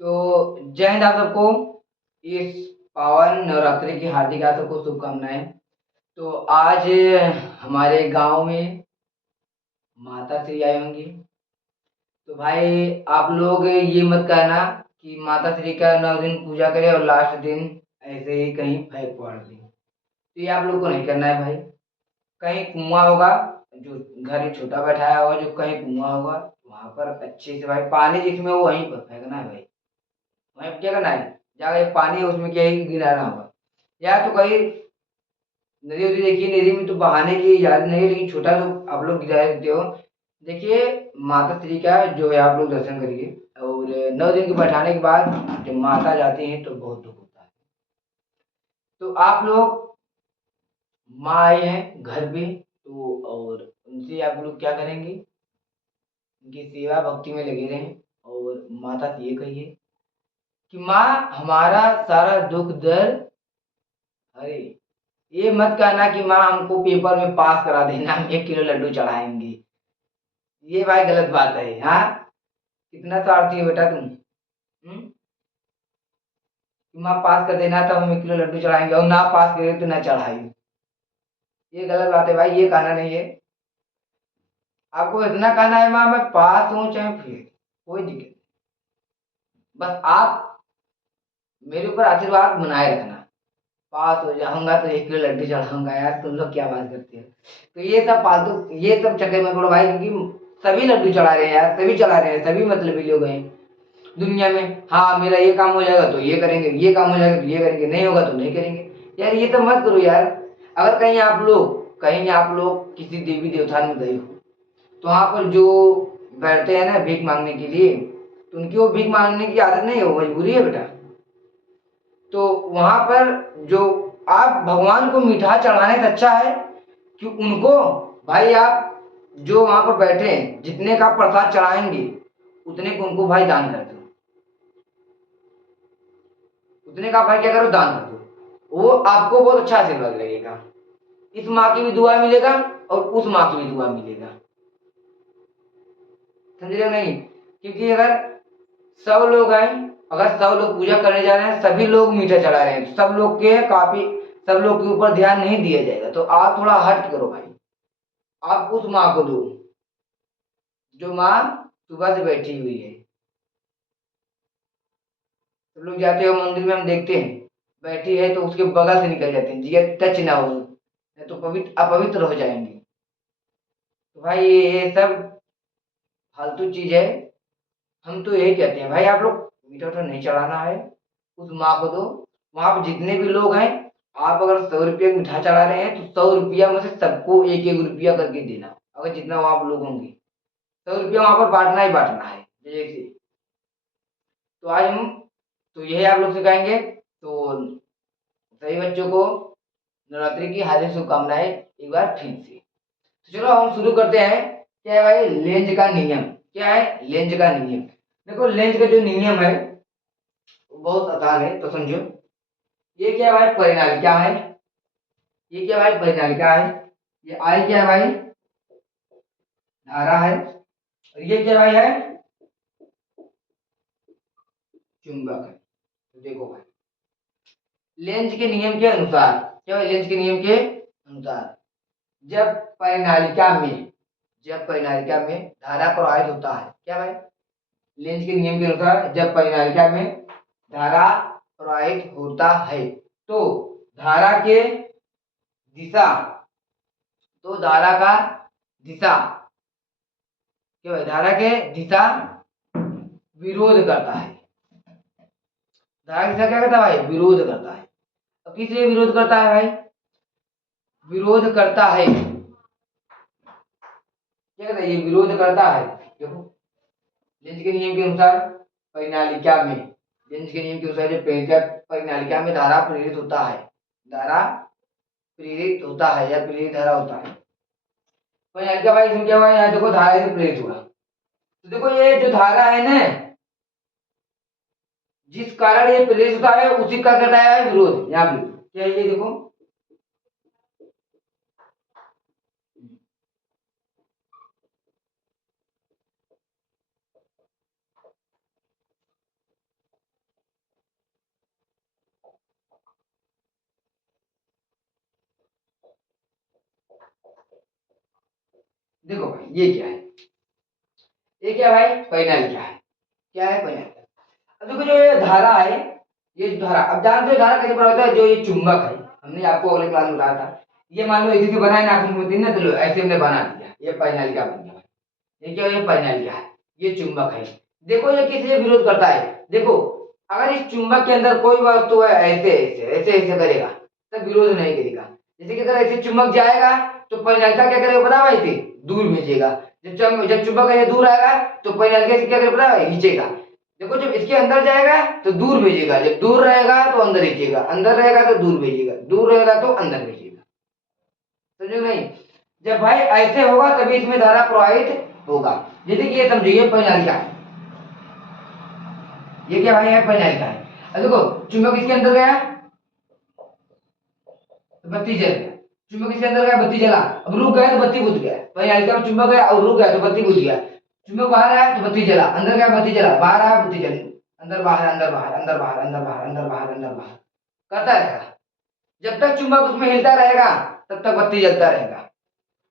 तो जय हिंद आप सबको। इस पावन नवरात्रि की हार्दिक आप सबको शुभकामनाएं। तो आज हमारे गांव में माता श्री आई होंगी। तो भाई आप लोग ये मत कहना कि माता श्री का 9 दिन पूजा करें और लास्ट दिन ऐसे ही कहीं फेंक पड़ दी। तो ये आप लोग को नहीं करना है भाई। कहीं कुआं होगा, जो घर में छोटा बैठाया होगा, जो कहीं कुआं होगा वहां पर अच्छे से भाई पानी जिसमें हो वहीं पर फेंकना है भाई। वहीं पर क्या करना है, जहाँ ये पानी है उसमें क्या है कि गिराना होगा। या तो कहीं नदी उदी देखिए, नदी में तो बहाने की इजाजत नहीं है, लेकिन छोटा तो आप लोग गिरा देते हो। देखिए माता श्री का जो है आप लोग दर्शन करिए। और 9 दिन के बैठाने के बाद जब माता जाती हैं तो बहुत दुख होता है। तो आप लोग माँ आए हैं घर पे, तो और उनसे आप लोग क्या करेंगे, उनकी सेवा भक्ति में लगे रहें। और माता से ये कहिए कि माँ हमारा सारा दुख दर्द, अरे ये मत कहना कि माँ हमको पेपर में पास करा देना, हम 1 किलो लड्डू चढ़ाएंगे। ये भाई गलत बात है। हाँ, कितना स्वार्थी हो बेटा तुम। कि माँ पास कर देना तब हम 1 किलो लड्डू चढ़ाएंगे, और ना पास करे तो ना चढ़ाई। ये गलत बात है भाई, ये कहना नहीं है। आपको इतना कहना है माँ मैं पास हूँ चाहे फेल, कोई दिक्कत नहीं। बस आप मेरे ऊपर आशीर्वाद बनाए रखना। पास हो जाऊंगा तो 1 किलो लड्डू चढ़ाऊंगा। यार तुम लोग क्या बात करते हो। तो ये सब फालतू, ये सब चक्कर में पड़ो भाई, क्योंकि सभी लड्डू चढ़ा रहे हैं यार, सभी चला रहे हैं, सभी मतलबी लोग हैं दुनिया में। हाँ मेरा ये काम हो जाएगा तो ये करेंगे, ये काम हो जाएगा तो ये करेंगे, नहीं होगा तो नहीं करेंगे। यार ये तो मत करो यार। अगर कहीं आप लोग किसी देवी देवता में गए हो, तो वहाँ पर जो बैठते हैं ना भीख मांगने के लिए, तो उनकी वो भीख मांगने की आदत नहीं है, वो मजबूरी है बेटा। तो वहां पर जो आप भगवान को मीठा चढ़ाने से अच्छा है कि उनको, भाई आप जो वहां पर बैठे हैं जितने का प्रसाद चढ़ाएंगे उतने को उनको भाई दान कर दो। उतने का भाई क्या करो, दान कर दो। वो आपको बहुत अच्छा आशीर्वाद लगेगा। इस माँ की भी दुआ मिलेगा और उस माँ की भी दुआ मिलेगा। समझ रहे हो नहीं? क्योंकि अगर 100 लोग हैं, अगर 100 लोग पूजा करने जा रहे हैं, सभी लोग मीठा चढ़ा रहे हैं, सब लोग के ऊपर ध्यान नहीं दिया जाएगा। तो आप थोड़ा हट करो भाई। आप उस माँ को दो जो माँ सुबह से बैठी हुई है। तो लोग जाते हो मंदिर में, हम देखते हैं बैठी है तो उसके बगल से निकल जाते हैं, जिया टच ना हो, नहीं तो पवित्र अपवित्र हो जाएंगे। तो भाई ये सब फालतू चीज है। हम तो यही कहते हैं भाई, आप लोग मीठा उठा नहीं चढ़ाना है, उस माँ को दो। वहां पर जितने भी लोग हैं, आप अगर 100 रुपया मिठा चढ़ा रहे हैं तो 100 रुपया में से सबको 1-1 रुपया करके देना। अगर जितना वहां पर लोग होंगे, 100 रुपया वहां पर बांटना ही बांटना है जैसे। तो आज हम तो यही आप लोग सिखाएंगे। तो सभी बच्चों को नवरात्रि की हार्दिक शुभकामनाएं एक बार फिर से। तो चलो हम शुरू करते हैं। क्या है भाई, लेंज का नियम। क्या है लेंज का नियम? देखो लेंज का जो नियम है वो बहुत आसान है, तो समझो। ये क्या है भाई, परिणाम क्या है? ये क्या भाई, परिणाम क्या है? ये आई क्या है भाई, धारा है। और ये क्या भाई है, चुंबक है। तो देखो भाई, लेंज के नियम के अनुसार, क्या भाई लेंज के नियम के अनुसार, जब परिनालिका में जब परिनालिका में धारा प्रवाहित होता है, क्या भाई, लेंज के नियम के अनुसार जब परिनालिका में धारा प्रवाहित होता है तो धारा के दिशा तो धारा का दिशा, क्या भाई, धारा के दिशा विरोध करता है। धारा की दिशा क्या करता है भाई, विरोध करता है। अब किस लिए विरोध करता है भाई, विरोध करता है, क्या कहता है, ये विरोध करता है। देखो लेंज के नियम के अनुसार परिनालिका में लेंज के नियम के अनुसार जो परिनालिका में धारा प्रेरित होता है, धारा प्रेरित होता है या प्रेरित धारा होता है। परिनालिका भाई इसमें क्या हुआ, यहाँ देखो धारा से प्रेरित हुआ। तो देखो ये जो धारा है ना, जिस कारण ये प्रेरित होता है उसी का कहता है विरोध। यहाँ पे क्या है ये देखो, देखो भाई ये क्या है, ये क्या भाई परिनालिका है। क्या है परिनालिका। अब देखो जो ये धारा है, ये धारा, अब जानते हो धारा कैसे बना होता है, जो ये चुंबक है, हमने आपको अगले क्लास में बताया था। ये मान लो इसी से बना है नाखून मोती ना, तो लो ऐसे हमने बना दिया, ये परिनालिका बन गया। ये क्या है, ये परिनालिका है, ये चुंबक है। देखो ये किससे विरोध करता है, देखो अगर इस चुंबक के अंदर कोई वस्तु है, ऐसे ऐसे ऐसे ऐसे करेगा तब विरोध नहीं करेगा। जैसे कि अगर ऐसे चुंबक जाएगा तो परिनालिका क्या करेगा पता है, इसे दूर भेजेगा। जब चुंबक ऐसे दूर आएगा तो परिनालिका से क्या करेगा पता है, खींचेगा। देखो जब इसके अंदर जाएगा तो दूर भेजेगा, जब दूर रहेगा तो अंदर खींचेगा, अंदर रहेगा तो दूर भेजेगा, दूर रहेगा तो अंदर भेजेगा। समझो नहीं। जब भाई ऐसे होगा तभी इसमें धारा प्रवाहित होगा। जैसे कि ये समझिए परिनालिका है, ये क्या भाई है परिनालिका है। अब देखो चुंबक इसके अंदर गया तो बत्ती जल गया, चुंबक इसके अंदर गया बत्ती जला, अब रुक गया तो बत्ती बुझ गया। परिनालिका में चुंबक गया और रुक गया तो बत्ती बुझ गया। चुंबक बाहर आया तो बत्ती जला, अंदर गया बत्ती जला, बाहर आया बत्ती जली, अंदर बाहर अंदर बाहर अंदर बाहर अंदर बाहर अंदर बाहर अंदर बाहर करता रहेगा। जब तक चुंबक उसमें हिलता रहेगा तब तक बत्ती जलता रहेगा।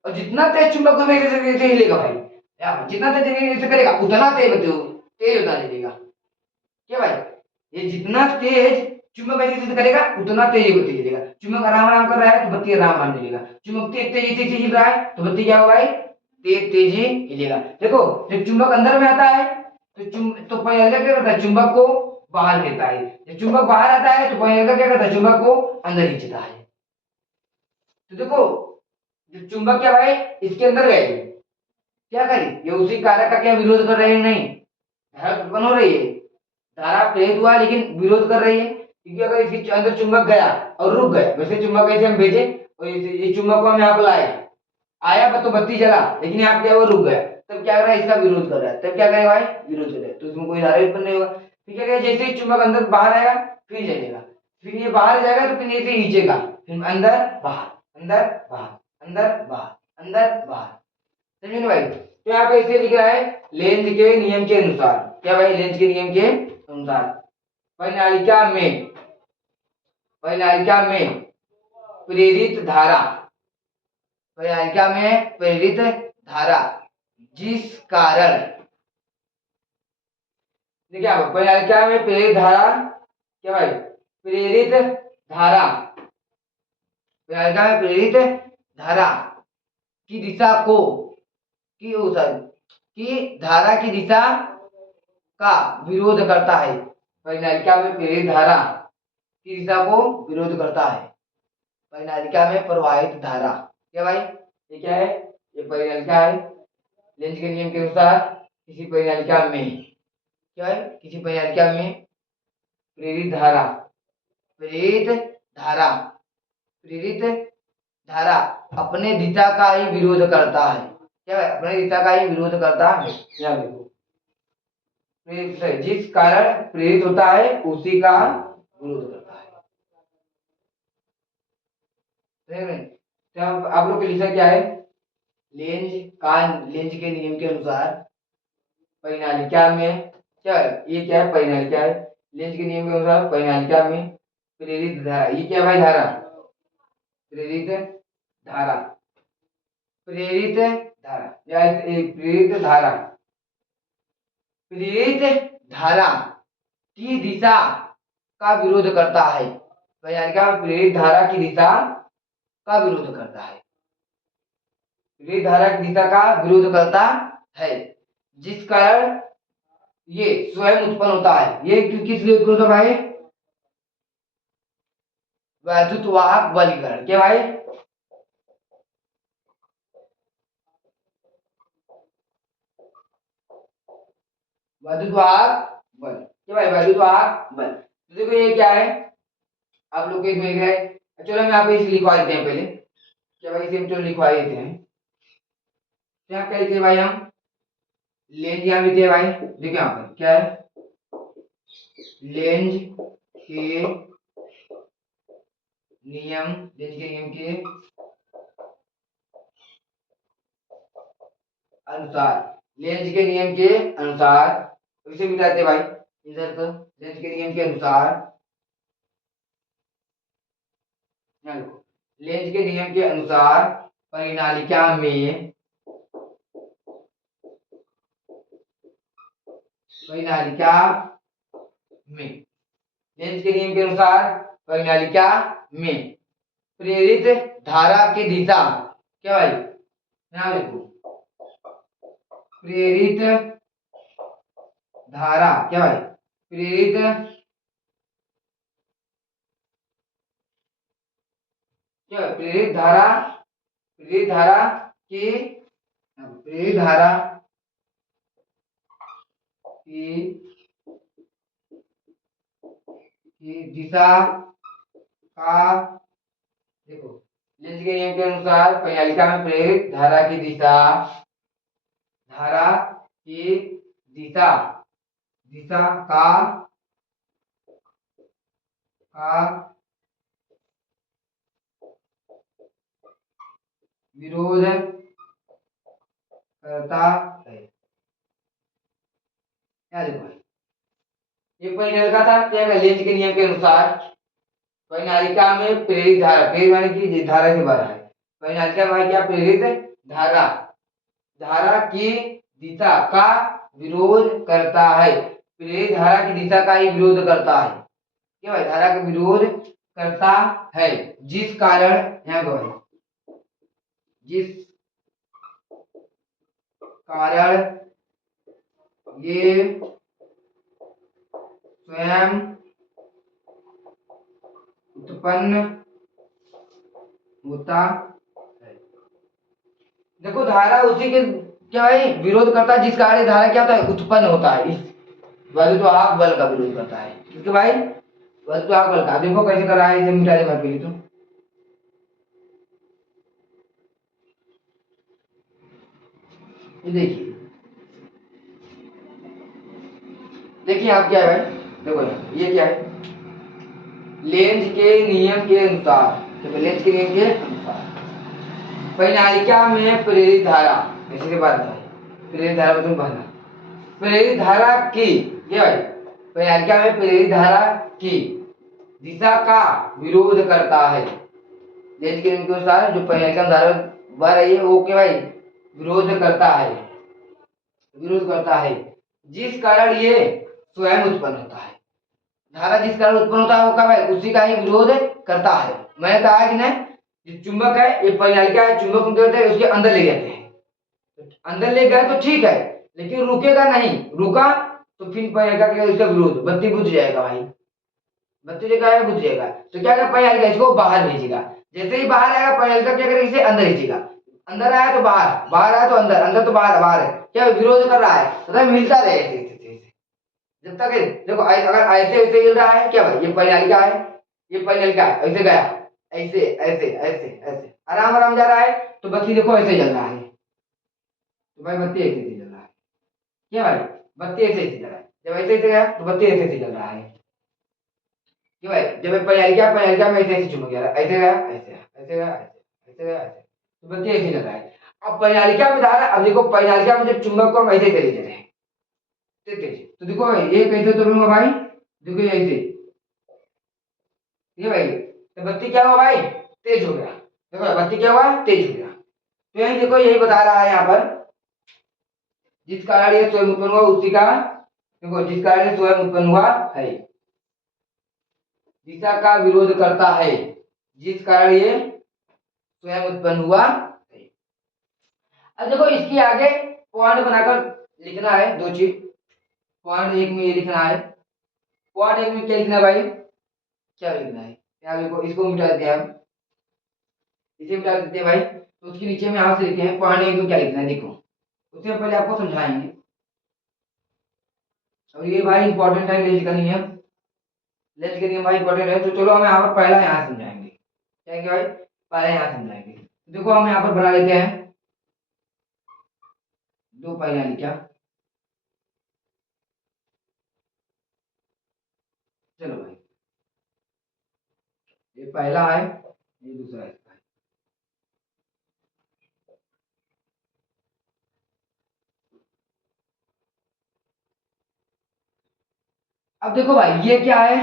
और जितना तेज चुंबक उसमें जैसे हिलेगा भाई, जितना तेज करेगा उतना तेज तेज होता चलेगा। क्या भाई, ये जितना तेज चुंबक ऐसे करेगा उतना तेज बत्ती जलेगा। चुंबक आराम आराम कर रहा है तो बत्ती आराम आराम जलेगा। चुंबक तेज तेज तेज हिल रहा है तो बत्ती क्या होगा भाई, तेज तेज ही हिलेगा। देखो जब चुंबक अंदर में आता है तो परिनालिका क्या करता है, चुंबक को बाहर लेता है। जब चुंबक बाहर आता है तो परिनालिका क्या करता है, चुंबक को अंदर खींचता है। तो देखो जब चुंबक क्या भाई इसके अंदर गए, क्या करी, ये उसी कारक का क्या विरोध कर रहे हैं, नहीं धारा उत्पन्न हो रही है, धारा प्रेरित हुआ लेकिन विरोध कर रही है। क्योंकि अगर इसके अंदर चुंबक गया और रुक गया, वैसे चुंबक ऐसे हम भेजे और ये चुंबक को हम यहाँ पर लाए, आया तो बत्ती जला, लेकिन यहाँ पे वो रुक गया, तब क्या कर रहा है, इसका विरोध कर रहा है। तब क्या करेगा भाई, विरोध कर रहा है, तो इसमें कोई धारा उत्पन्न नहीं होगा। फिर क्या करेगा, जैसे ही चुंबक अंदर बाहर आएगा फिर जलेगा, फिर ये बाहर जाएगा तो फिर ऐसे खींचेगा, फिर अंदर बाहर अंदर बाहर अंदर बाहर अंदर बाहर। समझे ना भाई। तो यहाँ पे इसे लिख रहा है लेंज के नियम के अनुसार। क्या भाई, लेंज के नियम के अनुसार परिनालिका में, परिनालिका में प्रेरित धारा, परिनालिका में प्रेरित धारा जिस कारण, देखिए आप परिनालिका में प्रेरित धारा, क्या भाई प्रेरित धारा, परिनालिका में प्रेरित धारा की दिशा को, की की धारा की दिशा का विरोध करता है। परिनालिका में प्रेरित धारा की दिशा को विरोध करता है। परिनालिका में प्रवाहित धारा, क्या भाई ये क्या है, ये परिनालिका है। लेंज के नियम के अनुसार किसी परिनालिका में, क्या है, किसी परिनालिका में प्रेरित धारा, प्रेरित धारा, प्रेरित धारा अपने दिशा का ही विरोध करता है। क्या है, अपने दिशा का ही विरोध करता है। यहाँ देखो जिस कारण प्रेरित होता है उसी का विरोध करता है। तो आप लोग के लिखना क्या है, लेंज का, लेंज के नियम के अनुसार परिनालिका में, क्या है ये क्या है परिनालिका है, लेंज के नियम के अनुसार परिनालिका में प्रेरित धारा, ये क्या भाई धारा, प्रेरित धारा, प्रेरित धारा या प्रेरित धारा, प्रेरित धारा की दिशा का विरोध करता है। परिनालिका में प्रेरित धारा की दिशा का विरोध करता है, प्रेरित धारा की दिशा का विरोध करता है, जिस कारण ये स्वयं उत्पन्न होता है। ये किस लिए उत्पन्न होता है भाई, वैद्युत वाहक बलीकरण। क्या भाई, वैद्युत वाहक बल। क्या भाई, वैद्युत वाहक बल। तो देखो ये क्या है, आप लोग को इसमें लिख रहा है, चलो हम यहाँ पे इसे लिखवा देते हैं पहले। क्या भाई, इसे हम चलो लिखवा देते हैं। क्या क्या लिखे भाई हम, लेंज यहाँ लिखे भाई, देखिए यहाँ पर क्या है, लेंज के नियम, लेंज के नियम के अनुसार, लेंज के नियम के अनुसार इसे मिटाते भाई इधर तो, लेंज के नियम के अनुसार, लेंज के नियम के अनुसार परिनालिका में, परिनालिका में, लेंज के नियम के अनुसार परिनालिका में प्रेरित धारा की दिशा क्या भाई, यहाँ देखो, प्रेरित धारा क्या भाई, प्रेरित धारा, प्रेरित धारा की, प्रेरित धारा की दिशा का, देखो लेंज के नियम के अनुसार परिनालिका में प्रेरित धारा की दिशा, धारा की दिशा, दिशा का विरोध करता है। क्या देखो भाई, ये परिनालिका था, क्या लेंज के नियम के अनुसार परिनालिका में प्रेरित धारा, प्रेरित माने की धारा से भरा है, परिनालिका भाई क्या, प्रेरित धारा, धारा की दिशा का विरोध करता है, प्रेरित धारा की दिशा का ही विरोध करता है, क्या भाई, धारा का विरोध करता है, जिस कारण, यहाँ को भाई, जिस कारण ये स्वयं उत्पन्न होता है। देखो धारा उसी के क्या है, विरोध करता है, जिस कारण धारा क्या होता है, उत्पन्न होता है, इस वस्तुवाहक बल का विरोध करता है, क्योंकि भाई वस्तुवाहक बल का, देखो कैसे कर रहा है, इसे मिटा देगा पहले तो, ये देखिए, देखिए आप क्या है भाई, देखो ये क्या है, लेंज के नियम के अनुसार, देखो लेंज के नियम के अनुसार परिनालिका में प्रेरित धारा, ऐसे के बाद प्रेरित धारा में तुम पढ़ना, प्रेरित धारा की, क्या भाई, परिनालिका में प्रेरित धारा की दिशा का विरोध करता है, लेंज के नियम के अनुसार जो परिनालिका में धारा बह रही है वो क्या भाई, विरोध करता है, विरोध करता है, जिस कारण ये स्वयं उत्पन्न होता है, धारा जिस कारण उत्पन्न होता है वो क्या है, उसी का ही विरोध करता है। मैंने कहा कि नहीं, जो चुंबक है, ये परिनालिका है, चुंबक क्या होता है, उसके अंदर ले जाते हैं, अंदर ले गए तो ठीक है, लेकिन रुकेगा नहीं, रुका तो फिर परिनालिका क्या, उसका विरोध, बत्ती बुझ जाएगा भाई, बत्ती जो है बुझ जाएगा, तो क्या करेगा परिनालिका, इसको बाहर भेजेगा, जैसे ही बाहर आएगा परिनालिका क्या करेगा, इसे अंदर खींचेगा, अंदर आया तो बाहर, बाहर आया तो अंदर, अंदर तो बाहर, बाहर है, क्या विरोध कर रहा है, तो मिलता रहेगा जब तक, देखो अगर ऐसे ऐसे हिल रहा है, क्या भाई ये परिनालिका है, ये परिनालिका है, ऐसे गया, ऐसे ऐसे ऐसे ऐसे आराम आराम जा रहा है, तो बत्ती देखो ऐसे जल रहा है, तो भाई बत्ती ऐसे ऐसे जल रहा है, क्या भाई बत्ती ऐसे ऐसे जल रहा है, जब ऐसे ऐसे गया तो बत्ती ऐसे ऐसे जल रहा है, क्यों भाई, जब परिनालिका, परिनालिका में ऐसे ऐसे चुमक गया, ऐसे गया, ऐसे ऐसे गया, ऐसे गया, ऐसे, तो बत्ती ऐसे जल रहा है। अब परिनालिका में धारा, अब देखो परिनालिका में जब चुंबक को हम ऐसे चले जा रहे हैं, तो देखो ये कैसे तोड़ूंगा भाई, देखो ये ऐसे, ये भाई, तो बत्ती क्या हुआ भाई, तेज हो गया, देखो बत्ती क्या हुआ, तेज हो गया, तो यही देखो यही बता रहा है यहाँ पर, जिस कारण ये स्वयं उत्पन्न हुआ उसी का, देखो जिस कारण ये स्वयं उत्पन्न हुआ है, दिशा का विरोध करता है, जिस कारण ये स्वयं उत्पन्न हुआ है। अब देखो इसकी आगे पॉइंट बनाकर लिखना है, दो चीज, पॉइंट एक में ये लिखना है, पॉइंट एक में क्या लिखना है भाई, क्या लिखना है, यहाँ देखो इसको मिटा देते हैं हम, इसे मिटा देते हैं भाई, तो उसके नीचे में यहाँ से लिखते हैं पॉइंट एक में क्या लिखना है, देखो उससे पहले आपको समझाएंगे, और ये भाई इंपॉर्टेंट है, लेंज का नियम, लेंज का नियम भाई इंपॉर्टेंट है, तो चलो हम यहाँ पर पहला यहाँ समझाएंगे, क्या है भाई, पहला यहाँ समझाएंगे, देखो हम यहाँ पर बना लेते हैं दो पहला लिखा, चलो भाई ये पहला है, ये दूसरा है, अब देखो भाई ये क्या है,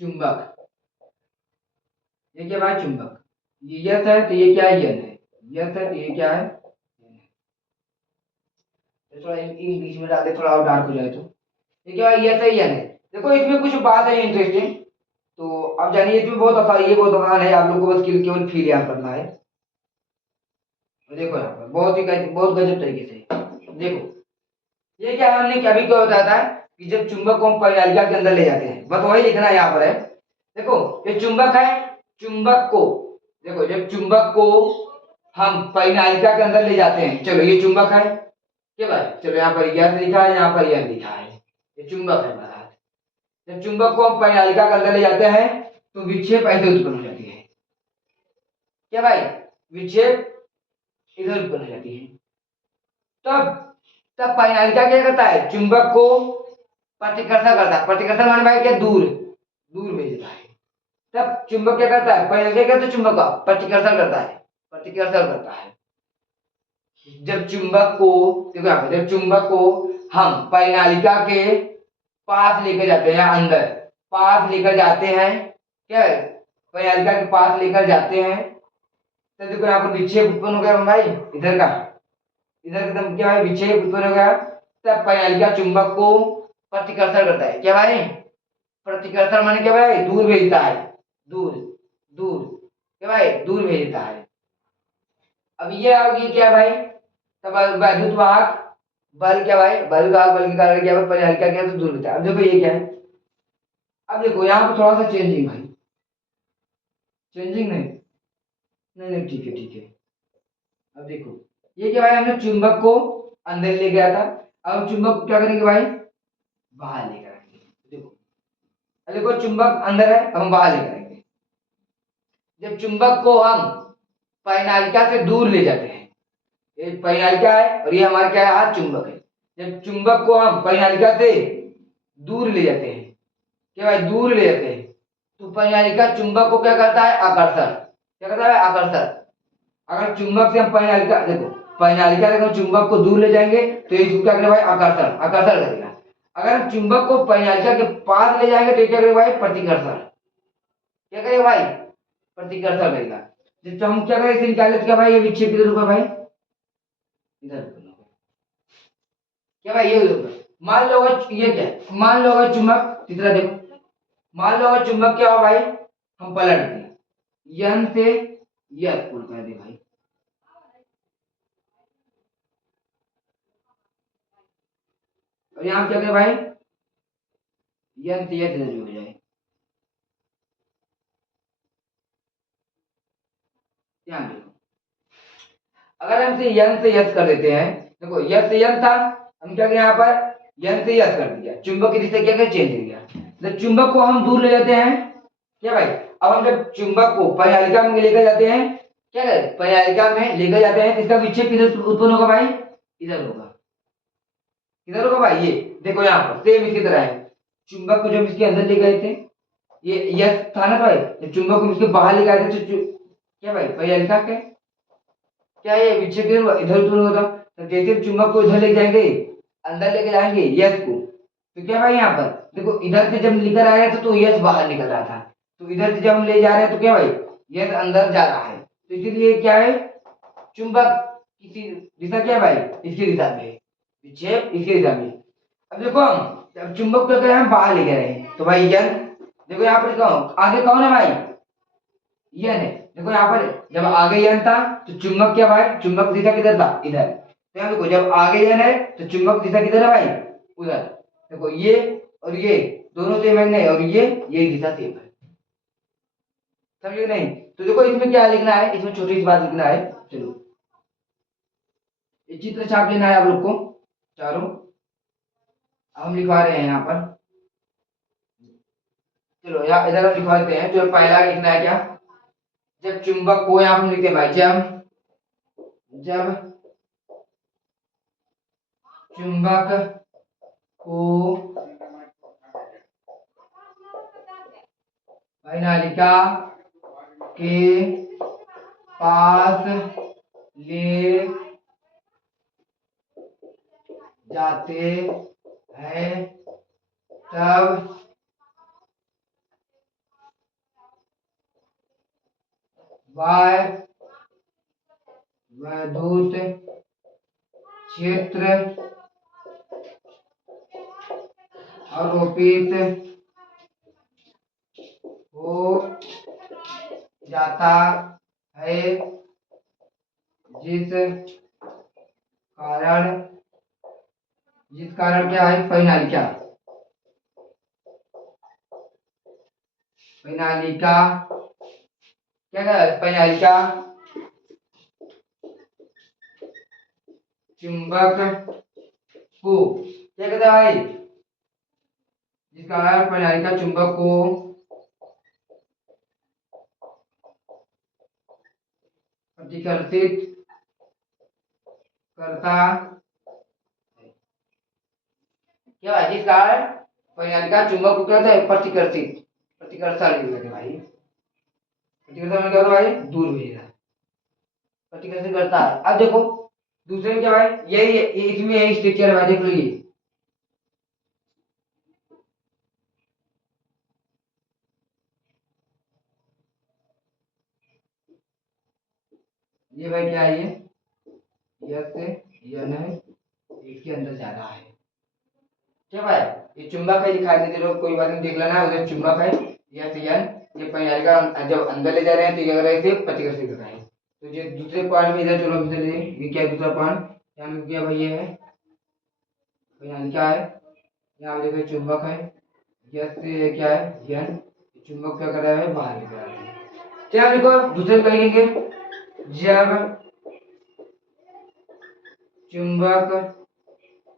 चुंबक, ये क्या भाई चुंबक, ये यस है तो ये क्या है, यन है, यस है तो ये क्या है, तो थोड़ा इन बीच में डाल दे, थोड़ा और डार्क हो जाए तो ये क्या है, ये सही है नहीं। देखो इसमें कुछ बात है इंटरेस्टिंग, तो आप जानिए इसमें बहुत आसान, ये बहुत आसान है, आप लोग को बस केवल फील यहाँ करना है। तो देखो यहाँ पर बहुत गजब तरीके से देखो, ये क्या हमने अभी क्या बताया था कि जब चुंबक को हम परिनालिका के अंदर ले जाते हैं, बस वही लिखना है यहाँ पर है। देखो ये चुंबक है, चुंबक को देखो, जब चुंबक को हम परिनालिका के अंदर ले जाते हैं, चलो ये चुंबक है क्या भाई, चलो यहाँ पर यस लिखा है, यहाँ पर यस लिखा है, ये चुंबक है महाराज। जब चुंबक को हम परिनालिका के अंदर ले जाते हैं तो विक्षेप ऐसे उत्पन्न हो जाती है क्या भाई, विक्षेप इधर उत्पन्न हो जाती है। तब तब परिनालिका क्या करता है, चुंबक को प्रतिकर्षण करता है, प्रतिकर्षण माने भाई क्या, दूर दूर भेजता है। तब चुंबक क्या करता है, परिनालिका क्या, तो चुंबक का प्रतिकर्षण करता है, प्रतिकर्षण करता है। जब चुंबक को देखो यहाँ पे, जब चुंबक को हम परिनालिका के पास लेकर जाते हैं, अंदर पास लेकर जाते हैं क्या है, परिनालिका के पास लेकर जाते हैं, तो देखो यहाँ पर विक्षेप उत्पन्न हो गया भाई, इधर का इधर एकदम क्या है, विक्षेप उत्पन्न हो गया। तब परिनालिका चुंबक को प्रतिकर्षण करता है क्या भाई, प्रतिकर्षण माने क्या भाई, दूर भेजता है, दूर दूर क्या भाई, दूर भेजता है। अब ये आ गई क्या भाई, तब वैद्युत वाहक बल क्या भाई, बल के कारण क्या भाई, परिनालिका क्या तो दूर होता है। अब देखो ये क्या है, अब देखो यहाँ पर थोड़ा सा चेंजिंग भाई, चेंजिंग नहीं, नहीं नहीं ठीक है ठीक है। अब देखो ये क्या भाई, हमने चुंबक को अंदर ले गया था, अब चुंबक को क्या करेंगे भाई, बाहर लेकर आएंगे। देखो अब देखो चुंबक अंदर है, अब हम बाहर लेकर आएंगे। जब चुंबक को हम परिनालिका से दूर ले जाते हैं, ये परिनालिका है और ये हमारा क्या है, हाथ चुंबक है। जब चुंबक को हम परिनालिका से दूर ले जाते हैं क्या भाई, दूर ले जाते हैं, तो परिनालिका चुंबक को क्या करता है, आकर्षण, क्या करता है आकर्षण। अगर चुंबक से हम परिनालिका देखो, परिनालिका से हम चुंबक को दूर ले जाएंगे तो इसको क्या करेगा भाई, आकर्षण, आकर्षण करेगा। अगर हम चुंबक को परिनालिका के पास ले जाएंगे तो क्या करेगा भाई, प्रतिकर्षण, क्या करेगा भाई, प्रतिकर्षण करेगा। जब हम क्या करें, इसे निकाले तो क्या भाई, ये विक्षेप इधर होगा भाई, इधर क्या भाई, ये होगा। मान लो ये क्या है, मान लो अगर चुंबक, तीसरा देखो, मान लो अगर चुंबक क्या हो भाई, हम पलट दिए, यन से यस पुल कर दे भाई, और यहाँ क्या करें भाई, यन से यस इधर भी हो जाए, ध्यान देखो। अगर हम इसे यन से यस कर देते हैं, देखो यस से यन था, हम क्या किया यहाँ पर, यन से यस कर दिया, चुंबक की दिशा क्या कर, चेंज हो गया। जब चुंबक को हम दूर ले जाते हैं क्या भाई, अब हम जब चुंबक को परिनालिका में लेकर जाते हैं, क्या करें, परिनालिका में लेकर जाते हैं, तो इसका विक्षेप किधर उत्पन्न होगा भाई, इधर होगा, किधर होगा भाई, ये देखो यहाँ पर सेम इसी तरह है। चुंबक को जब इसके अंदर ले गए थे, ये यस था ना भाई, जब चुंबक को इसके बाहर ले गए थे तो क्या भाई, परिनालिका के क्या ये विक्षेप इधर उत्पन्न होगा। तो जैसे चुंबक को इधर ले जाएंगे, अंदर लेके जाएंगे यस को, तो क्या भाई यहाँ पर देखो, इधर से जब लेकर आ रहे थे तो यस बाहर निकल रहा था, तो इधर से जब हम ले जा रहे हैं तो क्या भाई, यस अंदर जा रहा है, तो इसीलिए क्या है, चुंबक किसी दिशा क्या है भाई, इसकी दिशा में, विक्षेप इसकी दिशा में। अब देखो हम जब चुंबक को अगर हम बाहर लेके रहे हैं तो भाई यन, देखो यहाँ पर कौन आगे, कौन है भाई, यन है। देखो यहाँ पर जब आगे यन था तो चुंबक क्या भाई, चुंबक दिशा किधर था, इधर। तो यहाँ देखो जब आगे यन है तो चुंबक दिशा किधर है भाई, उधर। देखो ये और ये दोनों सेम है नहीं, और ये दिशा सेम है, समझे नहीं। तो देखो इसमें क्या लिखना है, इसमें छोटी सी बात लिखना है, चलो ये चित्र छाप लेना है आप लोग को चारों, हम लिखवा रहे हैं यहाँ पर, चलो यहाँ इधर हम लिखवा देते हैं। जो पहला लिखना है क्या, जब चुंबक को यहाँ हम लिखते हैं भाई, जब जब चुंबक को परिनालिका के पास ले जाते हैं तब वह विद्युत क्षेत्र आरोपित हो जाता है, जिस कारण क्या है, परिनालिका। परिनालिका क्या है, परिनालिका चुंबक को क्या कहता है भाई, जिस कारण परिनालिका चुंबक को प्रतिकर्षित करता, क्या भाई, जिस कारण परिनालिका चुंबक को क्या होता है, प्रतिकर्षित, प्रतिकर्षण लिख लेते भाई, प्रतिकर्षण में क्या होता है भाई, दूर भेजना, प्रतिकर्षित करता है। अब देखो दूसरे में क्या भाई, यही इसमें यही स्ट्रक्चर है भाई, देख लो ये भाई क्या है, ये से यन है, इसके अंदर ज्यादा है, क्या भाई, ये चुंबक है, दिखाई दे रहा, कोई बात नहीं, देख लेना उधर चुंबक है, यह से यन, ये परिनालिका जब अंदर ले जा रहे हैं तो ये अगर ऐसे प्रतिकर्षित कर रहा है। तो ये दूसरे पॉइंट में इधर चलो, इधर ये क्या है दूसरा पॉइंट, यहाँ पे क्या भाई, ये है परिनालिका है, यहाँ पे देखो चुंबक है, यह से क्या है यन, चुंबक क्या कर रहा है, बाहर निकल रहा है। चलिए देखो दूसरे पे लिखेंगे, जब चुंबक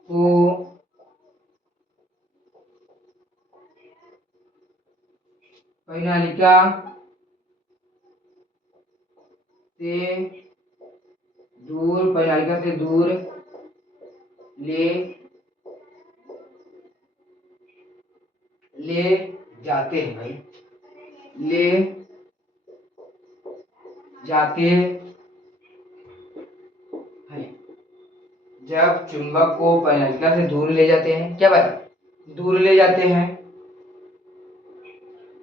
को परिनालिका से दूर, परिनालिका से दूर ले जाते हैं भाई, ले जाते हैं, जब चुंबक को परिनालिका से दूर ले जाते हैं, क्या भाई, दूर ले जाते हैं,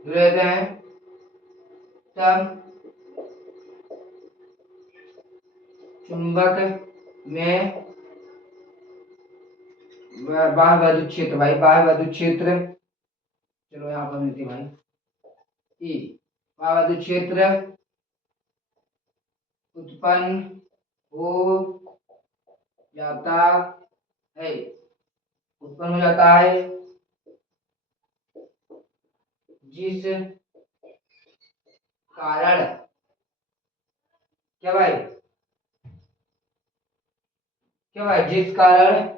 दूर ले जाते हैं, तब चुंबक में बाह्य विद्युत क्षेत्र भाई, बाह्य विद्युत क्षेत्र, चलो यहाँ पर मिलती भाई ई, बाह्य विद्युत क्षेत्र उत्पन्न हो जाता है, उत्पन्न हो जाता है, जिस कारण, क्या भाई, क्या भाई, जिस कारण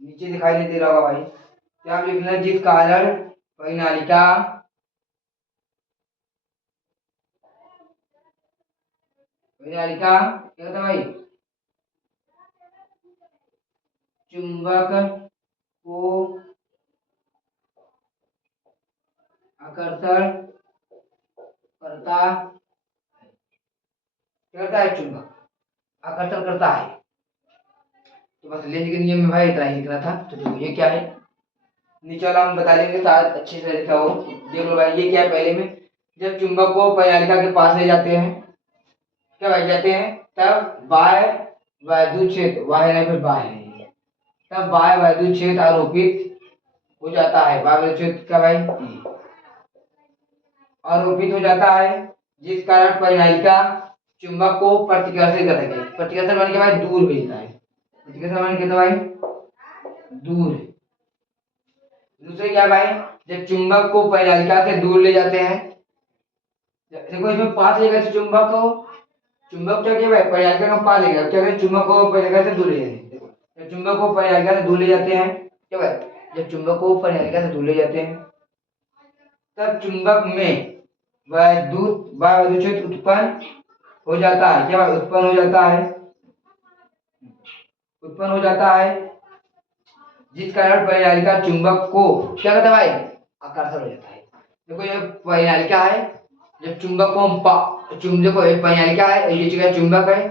नीचे दिखाई नहीं दे रहा होगा भाई, क्या लिखना है, जिस कारण परिनालिका क्या होता है भाई, चुंबक को आकर्षण करता, क्या करता है, चुंबक आकर्षण करता है। तो बस लेंज के नियम में भाई इतना ही लिखना था। तो देखो ये क्या है, नीचे वाला हम बता देंगे शायद अच्छे से लिखा हो, देख लो भाई ये क्या है, पहले में जब चुंबक को परिनालिका के पास ले जाते हैं, क्या भाई जाते हैं, तब बाह्य विद्युत क्षेत्र, वाह्य नहीं फिर बाह्य है, तब बाह्य विद्युत क्षेत्र आरोपित हो जाता है, बाह्य विद्युत क्षेत्र का भाई आरोपित हो जाता है, जिस कारण परिनालिका चुंबक को प्रतिकर्षित करता है, प्रतिकर्षण माने के भाई दूर भेजता है, प्रतिकर्षण माने कहता भाई दूर। दूसरे क्या भाई, जब चुंबक को परिनालिका से दूर ले जाते हैं, देखो इसमें पास लेगा तो चुंबक को, चुंबक क्या किया भाई, परिनालिका का पास लेगा, क्या करें, चुंबक को परिनालिका से दूर ले जाते हैं, जब चुंबक को परिनालिका से दूर ले जाते हैं, क्या भाई, जब चुंबक को परिनालिका से दूर ले जाते हैं, तब चुंबक में विद्युत क्षेत्र उत्पन्न हो जाता है, क्या भाई, उत्पन्न हो जाता है, उत्पन्न हो जाता है, जिस कारण परिनालिका चुंबक को क्या करता है भाई, आकर्षण हो जाता है। देखो ये परिनालिका है, जब चुंबक को हम देखो ये परिनालिका है, ये जगह चुंबक है,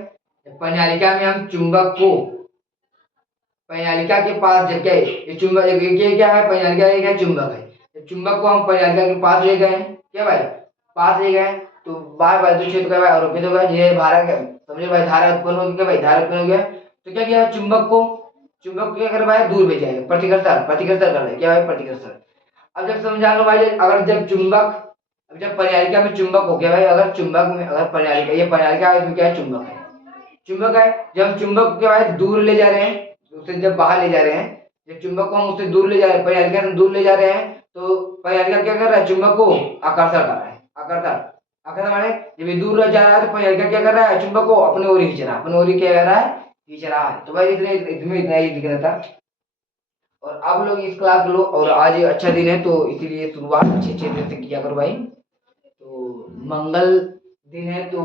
परिनालिका में हम चुंबक को परिनालिका के पास जब क्या है, ये चुंबक, ये क्या है, परिनालिका ये क्या चुंबक है, चुंबक को हम परिनालिका के पास ले गए, क्या भाई, पास ले गए, तो बाहर विद्युत क्षेत्र का भाई आरोपित हो गया, ये धारा, समझे भाई, धारा उत्पन्न हो गया, भाई धारा उत्पन्न हो गया, तो क्या किया चुंबक को क्या कर भाई दूर भेजाएगा, प्रतिकर्षण कर देगा क्या भाई, प्रतिकर्षण। अब जब समझा लो भाई, अगर जब चुंबक, अब जब परिचालिका में चुंबक हो गया भाई, अगर चुंबक में अगर परिचालिका, ये परिचालिका इसमें क्या है, चुंबक है। जब हम चुंबक को क्या भाई दूर ले जा रहे हैं, उससे जब बाहर ले जा रहे हैं, जब चुंबक को हम उससे दूर ले जा रहे हैं, परिचालिका से दूर ले जा रहे हैं, तो परिचालिका क्या कर रहा है, चुंबक को आकर्षण कर रहा है, आकर्षण। आकर्षण माने जब ये दूर जा रहा है तो परिचालिका क्या कर रहा है, चुंबक को अपने ओर ही खींच रहा है, अपने ओर ही क्या कर रहा है, खींच रहा है। तो भाई इसमें इतना ही दिख रहा था। और आप लोग इस क्लास लो, और आज अच्छा दिन है तो इसीलिए शुरुआत अच्छे अच्छे से किया करो भाई। तो मंगल दिन है तो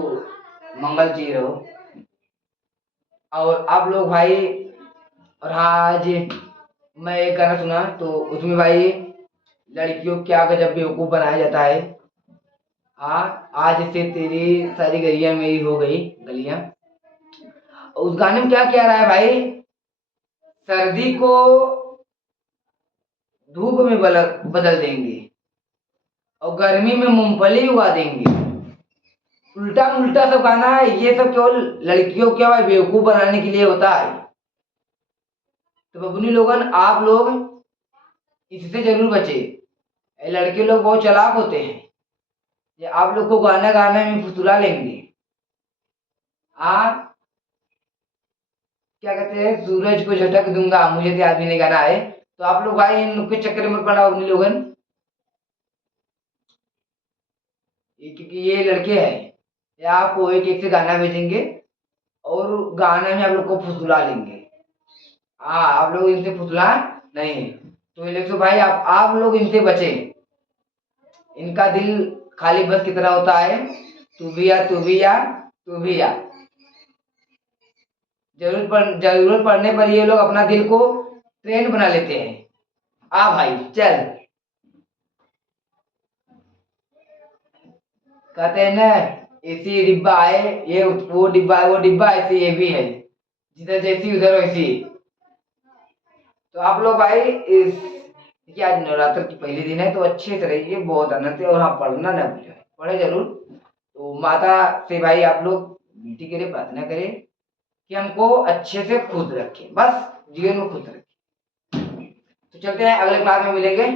मंगल जी रहो। और आप लोग भाई, और हाँ आज मैं एक गाना सुना तो उसमें भाई लड़कियों को क्या गजब बेवकूफ बनाया जाता है। हाँ, आज से तेरी सारी गलियां मेरी हो गई गलियां। उस गाने में क्या क्या रहा है भाई, सर्दी को धूप में बदल देंगे और गर्मी में मूंगफली उगा देंगे। उल्टा उल्टा सब गाना है, ये सब केवल लड़कियों क्या भाई बेवकूफ बनाने के लिए होता है। तो बबुनी लोगन, आप लोग इससे जरूर बचे। ये लड़के लोग बहुत चालाक होते हैं, ये आप लोग को गाना गाने में फुसला लेंगे। आप क्या कहते हैं, सूरज को झटक दूंगा, मुझे तो याद भी नहीं गाना है। तो आप लोग भाई इन लोग के चक्कर में पड़ा बबुनी लोगन, क्योंकि ये लड़के हैं, ये आपको एक एक से गाना भेजेंगे और गाना में आप लोग को फुसला लेंगे। हाँ, आप लोग इनसे फुसला नहीं। तो ये देखो भाई, आप लोग इनसे बचे। इनका दिल खाली बस कितना होता है, तू भी आ, तू भी आ, तू भी आ। जरूरत पड़ने पर ये लोग अपना दिल को ट्रेन बना लेते हैं। आ भाई चल, कहते हैं ना, ऐसी डिब्बा है, ये वो डिब्बा है, वो डिब्बा ऐसे ये भी है, जिधर जैसी उधर वैसी। तो आप लोग भाई इस, देखिए आज नवरात्र की पहली दिन है तो अच्छे से रहिए, बहुत आनंद है। और हाँ, पढ़ना ना भूलें, पढ़े जरूर। तो माता से भाई आप लोग बेटी के लिए प्रार्थना करें कि हमको अच्छे से खुश रखें, बस जीवन में खुश रखें। तो चलते हैं, अगले क्लास में मिलेंगे।